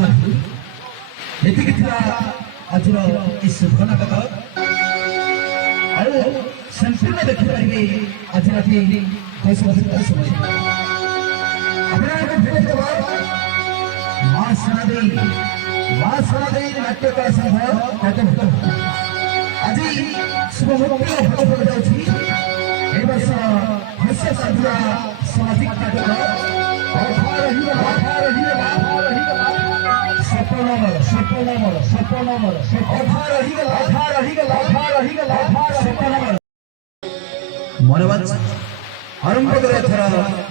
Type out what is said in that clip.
गांधी ଏତିକି ଥିଲା ଆଜିର ଏ ଶୁଭ ନାଟକ। ଆଉ ସମ୍ପୂର୍ଣ୍ଣ ଦେଖିପାରିବେ ଆଜି ରାତି 10:30 ସମୟ। ଆପଣମାନଙ୍କୁ ଭେଟ ଦେବ ମା ସନାଦେଇ ନାଟ୍ୟକଳା ସଂଘ କଟକ। ଆଜି ଶୁଭମୂର୍ତ୍ତିର ଭୋଗ ଭୋଗ ଯାଉଛି ଏ ବର୍ଷ ହାସ୍ୟ ସାଧୁରା ସାମାଜିକ ନାଟକ ମନୋବାଜ ଆରମ୍ଭ କରିବା